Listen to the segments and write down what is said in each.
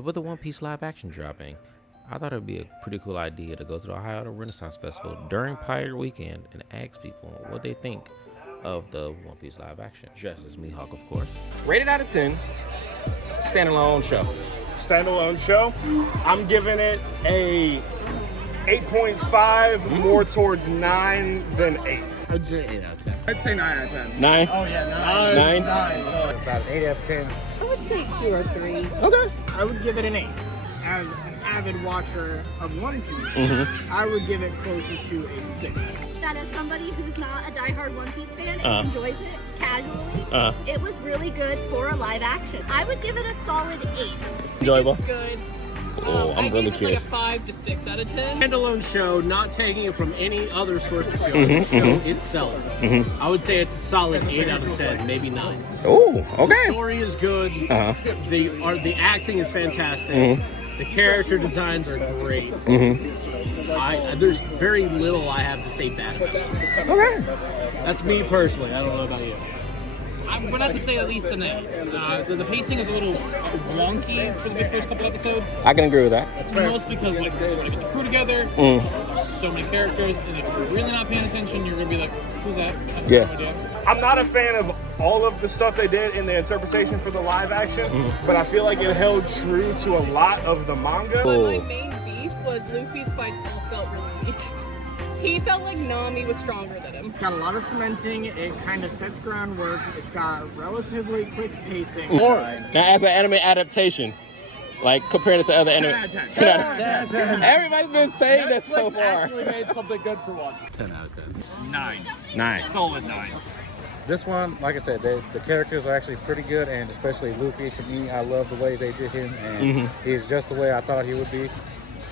So with the One Piece live action dropping, I thought it'd be a pretty cool idea to go to the Ohio Renaissance Festival during Pirate Weekend and ask people what they think of the One Piece live action. Dressed as MiHawk, of course. Rated out of 10, standalone show. Standalone show. I'm giving it a 8.5, more towards 9 than 8. I'd say 8 out of 10. I'd say 9 out of 10. 9? Oh yeah, 9? 9. So about 8 out of 10. I would say 2 or 3. Okay. I would give it an 8. As an avid watcher of One Piece, I would give it closer to a 6. That as somebody who's not a diehard One Piece fan and enjoys it casually, it was really good for a live action. I would give it a solid 8. Enjoyable? It's good. Oh, I'm really curious. Like a 5 to 6 out of 10. Standalone show, not taking it from any other source material. The show itself. I would say it's a solid 8 out of 10, maybe 9. Oh, okay. The story is good. The acting is fantastic. The character designs are great. There's very little I have to say bad about it. Okay. That's me personally. I don't know about you. I would have to say at least an 8. The pacing is a little wonky for the first couple episodes. I can agree with that. That's fair. Most because like they're trying to get the crew together. There's so many characters, and if you're really not paying attention, you're gonna be like, "Who's that?" I have no idea. I'm not a fan of all of the stuff they did in the interpretation for the live action, but I feel like it held true to a lot of the manga. My main beef was Luffy's fights all felt really weak. He felt like Nami was stronger than him. It's got a lot of cementing. It kind of sets groundwork. It's got relatively quick pacing. Now, as an anime adaptation, like compared to other anime, 10 out of 10. Everybody's been saying that so far. Actually made something good for once. 10 out of 10. 9. Solid 9. This one, like I said, the characters are actually pretty good, and especially Luffy, to me, I love the way they did him, and he's just the way I thought he would be.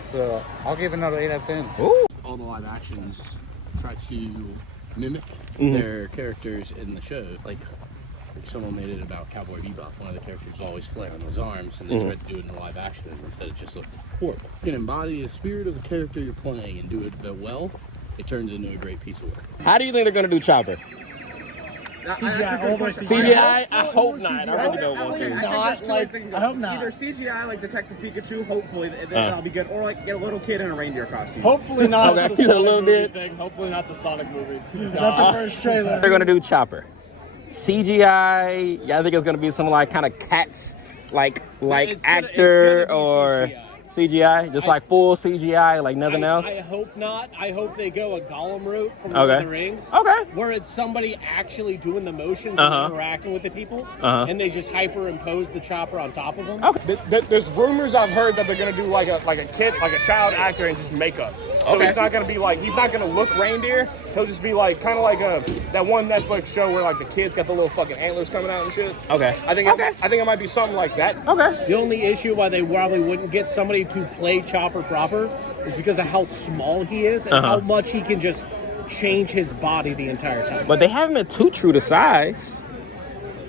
So I'll give it another 8 out of 10. Ooh. All the live actions try to mimic their characters in the show. Like someone made it about Cowboy Bebop. One of the characters is always flailing his arms, and they tried to do it in live action, and instead it just looked horrible. You can embody the spirit of the character you're playing and do it well. It turns into a great piece of work. How do you think they're gonna do Chopper? CGI? I hope not. I really don't want to. I hope not. Either CGI like Detective Pikachu, hopefully that'll be good, or like get a little kid in a reindeer costume. Hopefully not Okay, the Sonic a little movie bit. thing. Hopefully not the Sonic movie. Not the first trailer. They're gonna do Chopper. CGI? Yeah, I think it's gonna be some like kind of cats, like actor or CGI, just like full CGI, like nothing else. I hope not. I hope they go a Gollum route from Lord of the Rings. Okay. Where it's somebody actually doing the motions and interacting with the people, and they just hyperimpose the chopper on top of them. Okay. There's rumors I've heard that they're gonna do like a kid, like a child actor, and just makeup. So he's not gonna be like, he's not gonna look reindeer. He'll just be like kind of like that one Netflix show where like the kids got the little fucking antlers coming out and shit. Okay. I think it might be something like that. Okay. The only issue why they probably wouldn't get somebody to play Chopper proper is because of how small he is and how much he can just change his body the entire time. But they haven't been too true to size.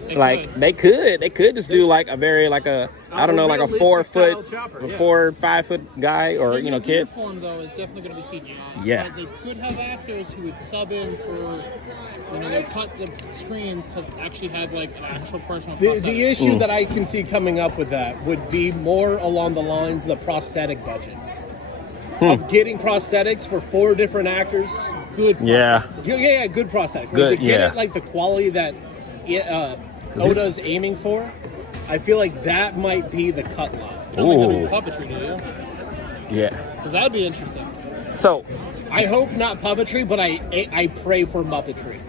They could just do like a very like a I don't know, like a 4 foot, chopper, 4 or 5 foot guy or The kid. uniform though is definitely going to be CGI. Yeah. But they could have actors who would sub in for, they cut the screens to actually have like an actual person. The issue that I can see coming up with that would be more along the lines of the prosthetic budget. Of getting prosthetics for 4 different actors, good prosthetics. Yeah, good prosthetics. Good, to get it like the quality that Oda's aiming for, I feel like that might be the cut line. You don't think that'd be puppetry, do you? Yeah. Because that'd be interesting. So I hope not puppetry, but I pray for Muppetry.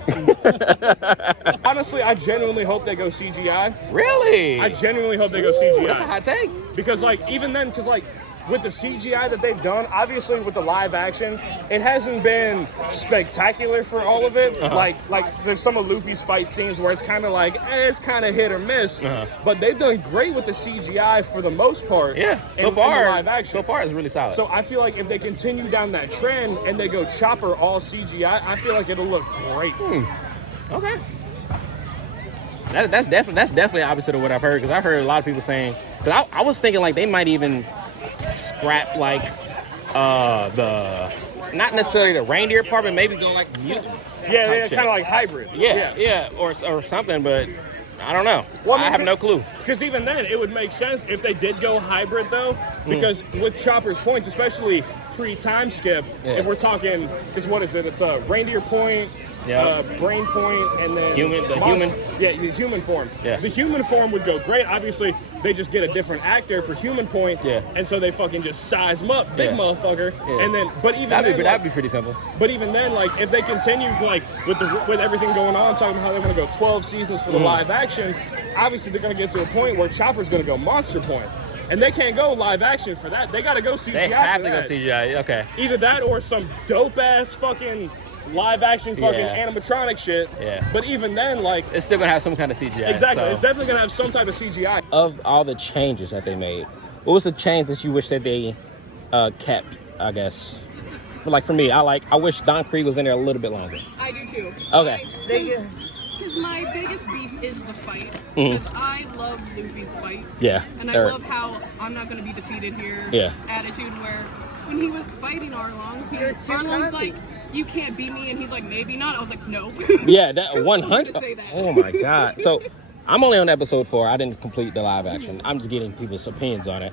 Honestly, I genuinely hope they go CGI. really, I genuinely hope they go CGI. that's a hot take. Because like even then, because like with the CGI that they've done, obviously with the live action, it hasn't been spectacular for all of it. Like there's some of Luffy's fight scenes where it's kind of like it's kind of hit or miss. But they've done great with the CGI for the most part. Yeah, in the live action. so far it's really solid. So I feel like if they continue down that trend and they go Chopper all CGI, I feel like it'll look great. Okay. That's definitely opposite of what I've heard, because I've heard a lot of people saying, because I was thinking like they might even scrap like the not necessarily the reindeer part, but maybe go like mutant. Yeah, kind of like hybrid. Yeah, or something. But I don't know. Well, I have no clue. Because even then, it would make sense if they did go hybrid, though. Because with Chopper's points, especially pre-time skip, if we're talking, because what is it? It's a reindeer point, brain point, and then human. Yeah, the human form. Yeah. The human form would go great. Obviously, they just get a different actor for human point. Yeah. And so they fucking just size them up, big motherfucker. Yeah. And then, but even that'd be pretty simple. But even then, like, if they continue, like, with everything going on, talking about how they want to go 12 seasons for the live action, obviously they're going to get to a point where Chopper's going to go monster point. And they can't go live action for that. They got to go CGI. They have to go CGI. Okay. Either that or some dope ass fucking live action fucking animatronic shit. Yeah. But even then, like, it's still gonna have some kind of CGI. Exactly. So. It's definitely gonna have some type of CGI. Of all the changes that they made, what was the change that you wish that they kept? I guess. But like for me, I wish Don Krieg was in there a little bit longer. I do too. Okay. Because my biggest beef is the fights. Because I love Luffy's fights. Yeah. And I love how I'm not going to be defeated here. Yeah. Attitude where when he was fighting Arlong, Arlong's like, you can't beat me, and he's like, maybe not. I was like, no. Yeah, that 100. say that. Oh my god. So I'm only on episode 4. I didn't complete the live action. I'm just getting people's opinions on it.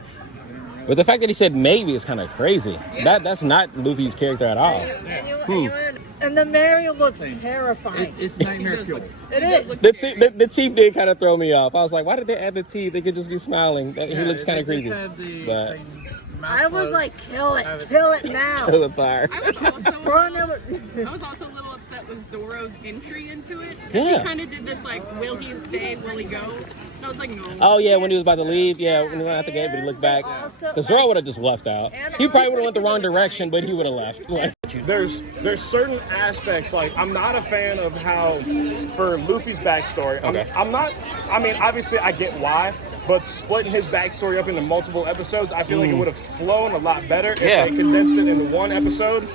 But the fact that he said maybe is kind of crazy. Yeah. That's not Luffy's character at all. And the Mario looks terrifying. It's nightmare fuel. It is. The teeth did kind of throw me off. I was like, why did they add the teeth? They could just be smiling. He looks kind of crazy. But I was like, kill it now. kill the fire. I was also a little upset with Zoro's entry into it. Yeah. He kind of did this like, will he stay? Will he go? And I was like, no. Oh yeah, when he was about to leave, when he went out the gate, but he looked back. Because Zoro would have just left out. He probably would have went the wrong direction, but he would have left. Like, There's certain aspects, like, I'm not a fan of how, for Luffy's backstory, I'm not, I mean, obviously I get why, but splitting his backstory up into multiple episodes, I feel like it would have flown a lot better if they condensed it into one episode.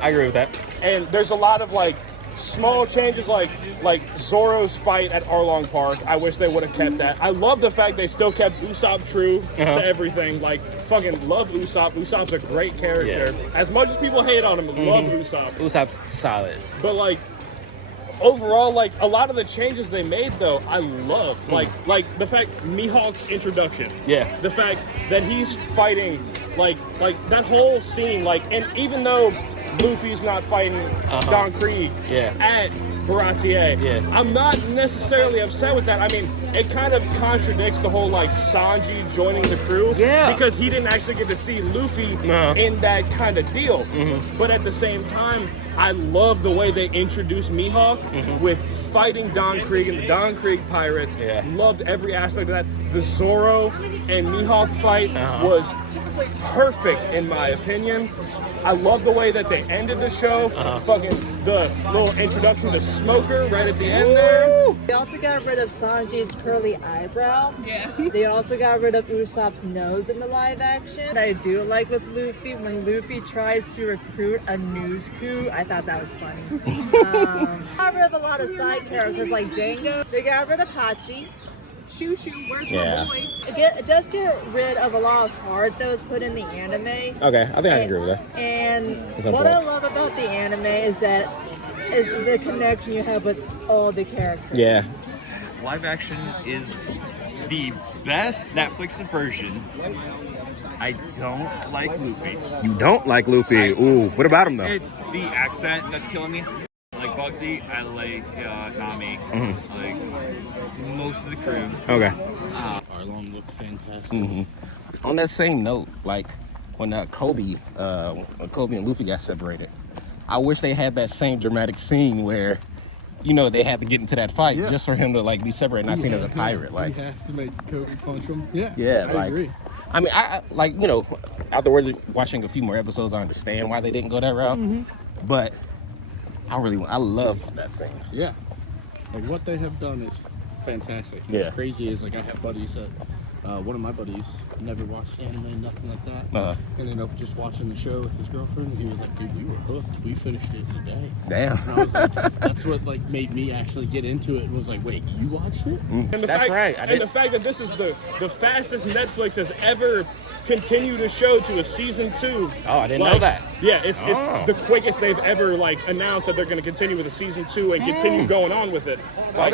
I agree with that. And there's a lot of, like, small changes, like Zoro's fight at Arlong Park. I wish they would have kept that. I love the fact they still kept Usopp true to everything. Like, fucking love Usopp. Usopp's a great character. Yeah. As much as people hate on him, love Usopp. Usopp's solid. But, like, overall, like, a lot of the changes they made, though, I love. Like the fact MiHawk's introduction. Yeah. The fact that he's fighting, like that whole scene, like, and even though Luffy's not fighting Don Krieg at Baratier, I'm not necessarily upset with that. I mean, it kind of contradicts the whole, like, Sanji joining the crew. Yeah. Because he didn't actually get to see Luffy in that kind of deal. But at the same time, I love the way they introduced MiHawk with fighting Don Krieg and the Don Krieg pirates. Loved every aspect of that. The Zoro and MiHawk fight was perfect in my opinion. I love the way that they ended the show. Fucking the little introduction to Smoker right at the end there. They also got rid of Sanji's curly eyebrow. Yeah. They also got rid of Usopp's nose in the live action. I do like with Luffy, when Luffy tries to recruit a news coup, I thought that was funny. Got rid of a lot of side characters like Django. They got rid of Hachi. Shoo, where's my boy? It does get rid of a lot of heart that was put in the anime. Okay, I think I agree with that. And what I love about the anime is the connection you have with all the characters. Yeah. Live action is the best Netflix version. I don't like Luffy. You don't like Luffy? Ooh, what about him though? It's the accent that's killing me. I like Bugsy, I like Nami, like most of the crew. Okay. Arlong looked fantastic. On that same note, like when Kobe and Luffy got separated, I wish they had that same dramatic scene where, you know, they had to get into that fight just for him to like be separated, not seen as a pirate. Like, he has to make Kobe punch him. Yeah. I agree. I mean, I like, you know, afterwards watching a few more episodes, I understand why they didn't go that route. But I love that scene. Yeah. Like, what they have done is fantastic. And what's crazy is, like, I have buddies that, one of my buddies never watched anime, nothing like that. And ended up just watching the show with his girlfriend, and he was like, dude, we were hooked. We finished it in a day. Damn. And I was like, that's what, like, made me actually get into it and was like, wait, you watched it? And the fact that this is the fastest Netflix has ever continued a show to a season 2. Oh, I didn't know that. Yeah, it's the quickest they've ever, like, announced that they're going to continue with a season 2 and continue going on with it. Like,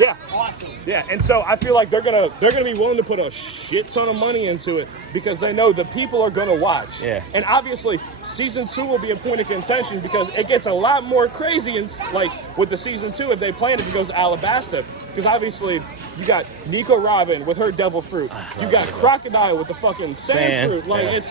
Yeah. Awesome. Yeah, and so I feel like they're gonna be willing to put a shit ton of money into it because they know the people are gonna watch. Yeah. And obviously, season 2 will be a point of contention because it gets a lot more crazy and like with the season 2 if they plan it goes to Alabasta. Because obviously you got Nico Robin with her devil fruit. You got Crocodile with the fucking sand fruit. Like it's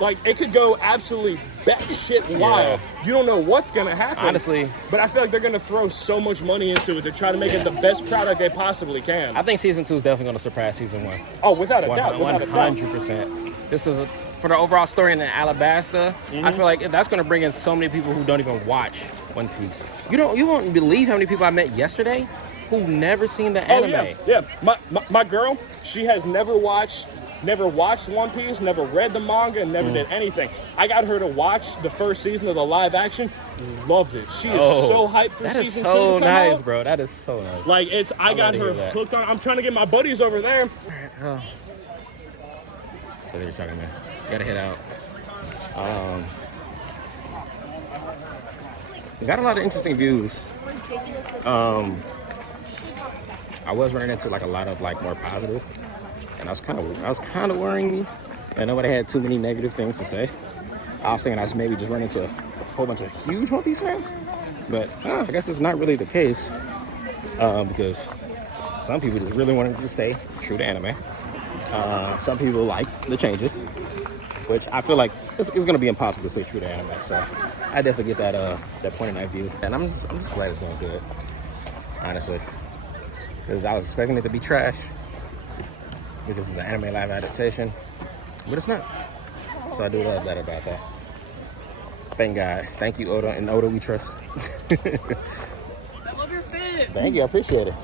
like it could go absolutely batshit wild. You don't know what's gonna happen. Honestly. But I feel like they're gonna throw so much money into it to try to make it the best product they possibly can. I think season 2 is definitely gonna surpass season 1. Oh, without a doubt. 100%. This is for the overall story in Alabasta. I feel like that's gonna bring in so many people who don't even watch One Piece. You won't believe how many people I met yesterday who never seen the anime. Yeah. My girl, she has never watched One Piece, never read the manga, and never did anything. I got her to watch the first season of the live action. Loved it. She is so hyped for season 2 to come so nice, out. bro. That is so nice. Like I got her hooked on. I'm trying to get my buddies over there. But they were talking, man. Gotta head out. Got a lot of interesting views. I was running into like a lot of like more positive, and I was kind of worrying me. I know I had too many negative things to say. I was thinking I was maybe just run into a whole bunch of huge One Piece fans, but I guess it's not really the case because some people just really wanted to stay true to anime. Some people like the changes, which I feel like it's going to be impossible to stay true to anime. So I definitely get that point of view, and I'm just glad it's doing good, honestly. Because I was expecting it to be trash because it's an anime live adaptation, but it's not. So I do love that about that. Thank God. Thank you, Oda, and Oda we trust. I love your fit. Thank you, I appreciate it.